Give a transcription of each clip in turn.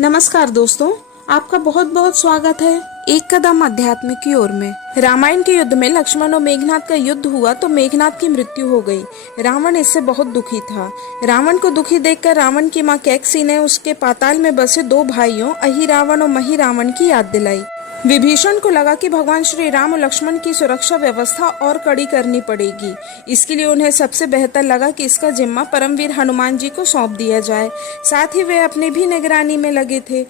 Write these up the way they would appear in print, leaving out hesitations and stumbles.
नमस्कार दोस्तों, आपका बहुत बहुत स्वागत है एक कदम अध्यात्म की ओर में। रामायण के युद्ध में लक्ष्मण और मेघनाथ का युद्ध हुआ तो मेघनाथ की मृत्यु हो गई। रावण इससे बहुत दुखी था। रावण को दुखी देखकर रावण की मां कैकसी ने उसके पाताल में बसे दो भाइयों अहिरावण और महिरावण की याद दिलाई। विभीषण को लगा कि भगवान श्री राम और लक्ष्मण की सुरक्षा व्यवस्था और कड़ी करनी पड़ेगी। इसके लिए उन्हें सबसे बेहतर लगा कि इसका जिम्मा परमवीर हनुमान जी को सौंप दिया जाए। साथ ही वे अपनी भी निगरानी में लगे थे।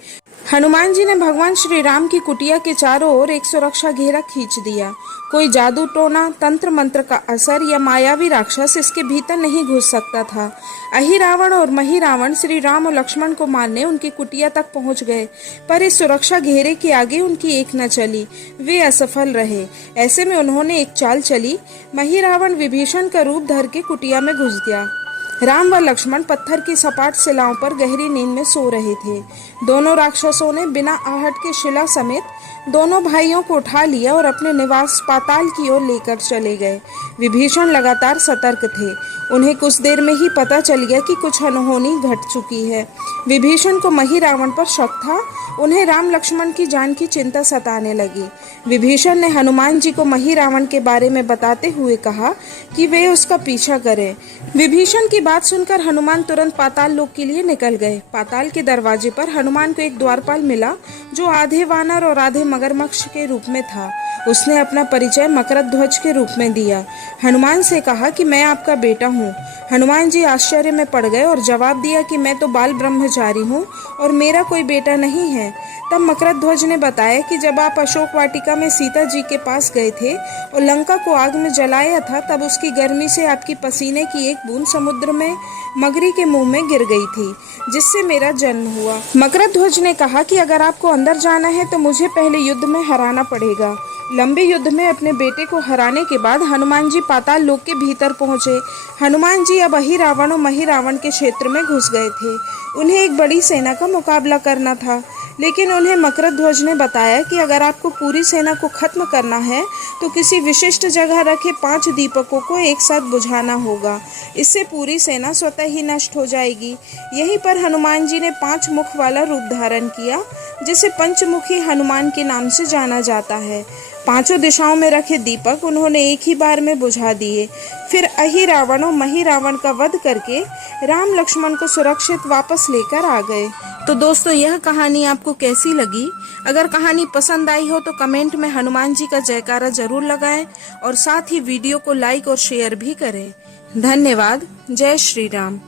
हनुमान जी ने भगवान श्री राम की कुटिया के चारों ओर एक सुरक्षा घेरा खींच दिया। कोई जादू टोना, तंत्र मंत्र का असर या मायावी राक्षस इसके भीतर नहीं घुस सकता था। अहिरावण और महिरावण श्री राम और लक्ष्मण को मारने उनकी कुटिया तक पहुंच गए, पर इस सुरक्षा घेरे के आगे उनकी एक न चली। वे असफल रहे। ऐसे में उन्होंने एक चाल चली। महिरावण विभीषण का रूप धर के कुटिया में घुस गया। राम व लक्ष्मण पत्थर की सपाट शिलाओं पर गहरी नींद में सो रहे थे। दोनों राक्षसों ने बिना आहट के शिला समेत दोनों भाइयों को उठा लिया और अपने निवास पाताल की ओर लेकर चले गए। विभीषण लगातार सतर्क थे। उन्हें कुछ देर में ही पता चल गया कि कुछ अनहोनी घट चुकी है। विभीषण को महिरावण पर शक था। उन्हें राम लक्ष्मण की जान की चिंता सताने लगी। विभीषण ने हनुमान जी को महिरावण के बारे में बताते हुए कहा कि वे उसका पीछा करें। विभीषण की बात सुनकर हनुमान तुरंत पाताल लोक के लिए निकल गए। पाताल के दरवाजे पर हनुमान को एक द्वारपाल मिला जो आधे वानर और आधे मगरमच्छ के रूप में था। उसने अपना परिचय मकरध्वज के रूप में दिया। हनुमान से कहा कि मैं आपका बेटा हूँ। हनुमान जी आश्चर्य में पड़ गए और जवाब दिया कि मैं तो बाल ब्रह्मचारी हूँ और मेरा कोई बेटा नहीं है। तब मकरध्वज ने बताया कि जब आप अशोक वाटिका में सीता जी के पास गए थे और लंका को आग में जलाया था, तब उसकी गर्मी से आपकी पसीने की एक बूंद समुद्र में मगरी के मुंह में गिर गई थी, जिससे मेरा जन्म हुआ। मकरध्वज ने कहा कि अगर आपको अंदर जाना है तो मुझे पहले युद्ध में हराना पड़ेगा। लंबे युद्ध में अपने बेटे को हराने के बाद हनुमान जी पाताल लोक के भीतर पहुंचे। हनुमान जी अब अहिरावण और महिरावण के क्षेत्र में घुस गए थे। उन्हें एक बड़ी सेना का मुकाबला करना था, लेकिन उन्हें मकरध्वज ने बताया कि अगर आपको पूरी सेना को खत्म करना है तो किसी विशिष्ट जगह रखे 5 दीपकों को एक साथ बुझाना होगा। इससे पूरी सेना स्वतः ही नष्ट हो जाएगी। यहीं पर हनुमान जी ने 5 मुख वाला रूप धारण किया, जिसे पंचमुखी हनुमान के नाम से जाना जाता है। 5 दिशाओं में रखे दीपक उन्होंने एक ही बार में बुझा दिए। फिर अहिरावण और महिरावण का वध करके राम लक्ष्मण को सुरक्षित वापस लेकर आ गए। तो दोस्तों, यह कहानी आपको कैसी लगी? अगर कहानी पसंद आई हो तो कमेंट में हनुमान जी का जयकारा जरूर लगाएं और साथ ही वीडियो को लाइक और शेयर भी करें। धन्यवाद। जय श्री राम।